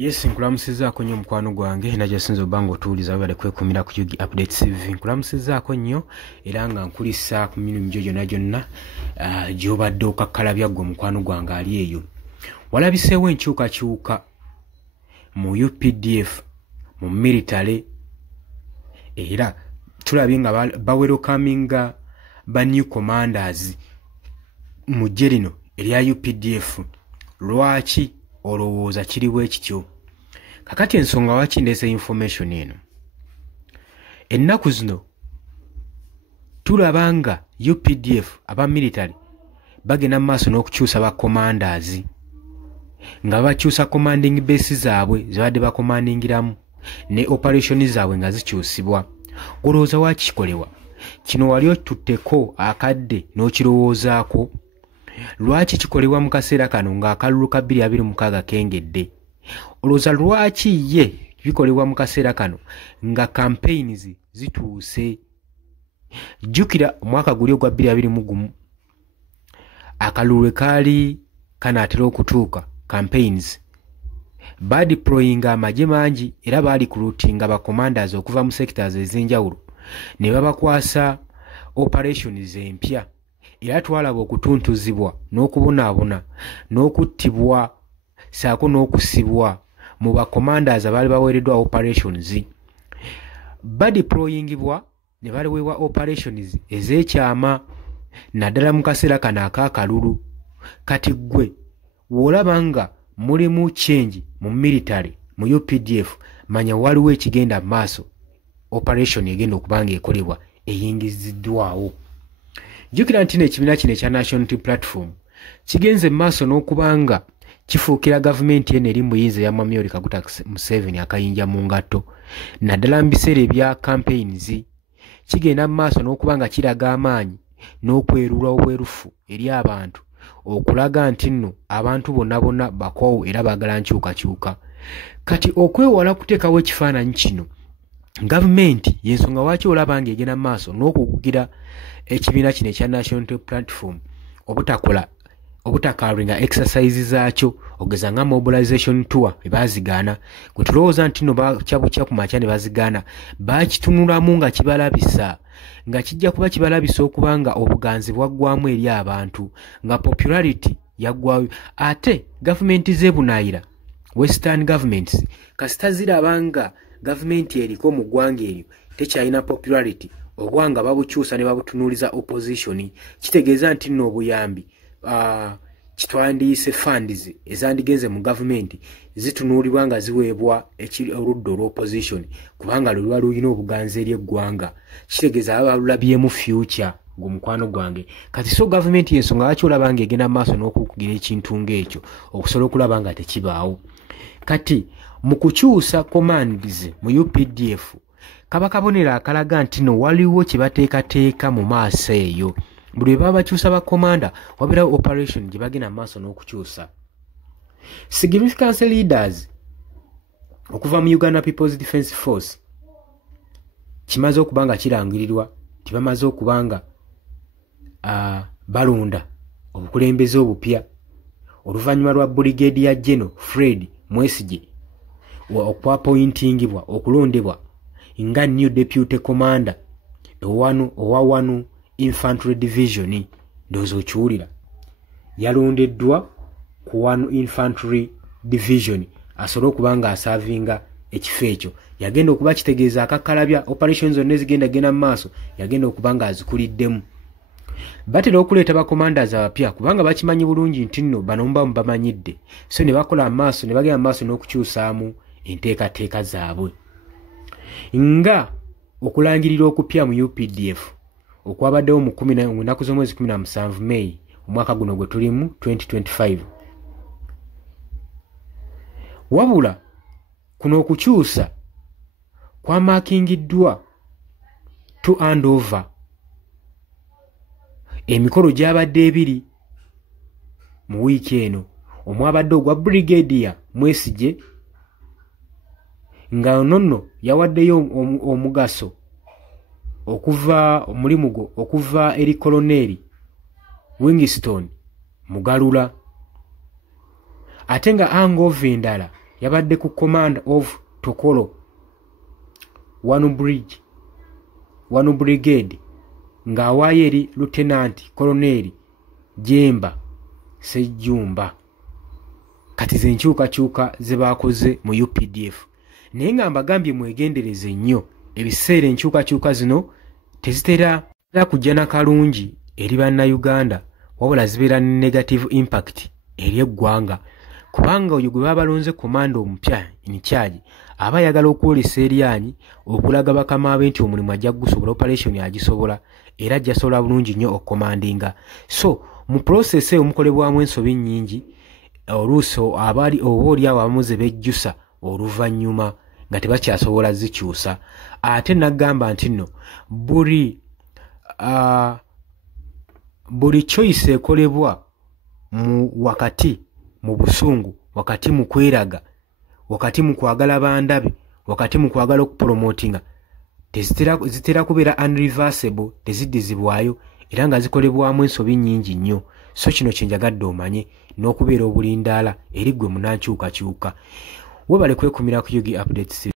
Yes, nkulamusizaako nnyo mukwano gwange najasinza obango otuuliza bale kwekumira ku Yugi Updates TV. Nkulamusizaako nnyo era nga nkulisa ku mirimu gyo gyonna gy'obadde okakkalabya ggwe mukwano gwange ali eyo. Walabiseewo enkyukakyuka mu UPDF mu military era tulabye nga bawerokaminga ba new commanders mu ggye lino erya UPDF. Lwaki olowooza kiriwo ekityo? Kakati ensonga waki ndese information eno. Ennaku zino tulaba nga UPDF aba military bagenda mu maaso n'okukyusa ba commanders nga bakyusa commanding base zaabwe zibadde bakomandingiramu ne operation zaabwe nga zikyusibwa. Olowooza waki kikolewa? Kino wali otutteko akadde n'okirowoozaako? Lwaki kikolewa mu kaseera kano ng'akalulu ka 2026 kengedde? Olowooza lwaki ye bikolebwa mu kaseera kano nga campaigns zituuse? Jjukira omwaka guli ogwa 2021 akalulu kaali kanaatera okutuuka campaigns badeploying amagye mangi era balicruitinga ba commanders okuva mu sectors ez'enjawulo ne babakwasa operations empya. Era twalaba okutuntuzibwa n'okubonaabona n'okuttibwa saako n'okusibwa mu ba commanders abaali baweereddwa operations. Badeployingibwa ne baliweebwa operations ez'ekyama naddala mu kaseera kano ak'akalulu. Kati ggwe w'olaba nga mulimu change mu military mu UPDF, manya waliwo ekigenda maaso, operation egenda okuba nga ekolebwa eyingiziddwawo. Jjukira nti ekibiina kino ekya National Unity Platform kigenze maaso n'okubanga kifuukira gavumenti eno eri muyinza ya Mwami Yoweri Kaguta Museveni akayinja mu ngatto naddala mu biseera ebya campaigns. Kigenda mu maaso n'okubanga kiraga amaanyi n'okwerula obwerufu eri abantu okulaga nti nno abantu bonna bakoowu era baagala nkyukakyuka. Kati okwewala kuteekawo ekifaananyi kino, gavumenti y'ensonga lwaki olaba nga egenda mu maaso n'okukugira ekibiina kino ekya National Unity Platform obutakalinga exercise zaakyo ogeza nga mobilization tour ebazigaana. Gwe tulowooza nti nno bakyabukya ku makya ne bazigaana, bakitunulamu nga kibalabisa nga kijja kuba kibalabisa okuba nga obuganzi bwaggwamu eri abantu nga popularity yaggwayo. Ate gavumenti z'ebunaayira western governments kasita ziraba nga gavumenti eriko mu ggwanga eryo tekyalina popularity obwanga babukyusa ne babutunuuliza opposition, kitegeeza nti nno obuyambi kitwandiise funds ezandigenze mu gavumenti zitunuulibwa nga ziweebwa oludda olw'opposition kubanga lwe luba lulina obuganzi eri eggwanga. Kitegeeza baba balulabyemu future gumukwano gwange. Kati so gavumenti y'ensonga lwaki olaba nga egenda mu maaso n'okukugira ekintu ng'ekyo okusobola okulaba nga tekibaawo. Kati mu kukyusa commands mu UPDF kaba kabonero akalaga nti no waliwo kye bateekateeka mu maaso eyo. Buli baba bakyusa ba komanda wabeerawo operation gye bagenda mu maaso n'okukyusa. Significant leaders okuva mu Uganda People's Defence Force kimaze okuba nga kirangirirwa tibamaze okuba nga balonda obukulembeze obupya oluvannyuma lwa Brigadier General Fred Mwesigye okwapointingibwa okulondebwa nga new deputy commander owa 1 infantry division. Ndozo okiwulira yalondeddwa ku 1 infantry division asobole okuba nga asavinga ekifo ekyo. Yagenda okuba kitegeeza akakkalabya operations zonna ezigenda mu maaso yagenda okuba nga azikuliddemu. Batera okuleeta ba commanders abapya kubanga bakimanyi bulungi nti nno bano mbamu bamanyidde, so ne bakola maaso ne bagenda maaso n'okukyusaamu enteekateeka zaabwe nga okulangirira okupya mu UPDF okwabaddewo mu nnaku z'omwezi 17 May omwaka guno gwe tulimu 2025. Wabula kuno okukyusa kwamakingiddwa to hand over emikolo gyabadde ebiri mu wiiki eno. Omwabadde ogwa Brigadier Mwesigye nga nonno yawaddeyo omugaso okuva omulimu gwo okuva eri Colonel Wingston Mugalula ate nga hangover endala yabadde ku command of Tokolo 1 brigade ng'awaayo eri Lieutenant Colonel Jemba Sejjumba. Kati ze nkyukakyuka ze baakoze mu UPDF. Naye nga mbagambye mwegendereze nnyo, ebiseera enkyukakyuka zino tezitera kujja na kalungi eri bannayuganda, wabula zibeera ne negative impact eri eggwanga, kubanga oyo gwe babalonze komando omupya in charge aba ayagala okwolesa eryanyi okulaga bakama abe nti omulimu ajja gusobola, operation agisobola era ajja sobola bulungi nnyo okukomandinga. So mu process eyo mukolebwamu ensobi nnyingi, oluusi abali obaoliawo abamu ze bejjusa oluvannyuma nga tebakyasobola zikyusa. Ate nagamba nti nno buli choice ekolebwa wakati mu busungu, wakati mu kweraga, wakati mu kwagala bandabe, wakati mu kwagala okupromotinga, zitera kubeera unreversible, teziddizibwayo era nga zikolebwamu ensobi nnyingi nnyo. So kino kyenjagadde omanye n'okubeera obulindaala eri gwe munankyukakyuka. Webale kwekumira ku Yugi Updates.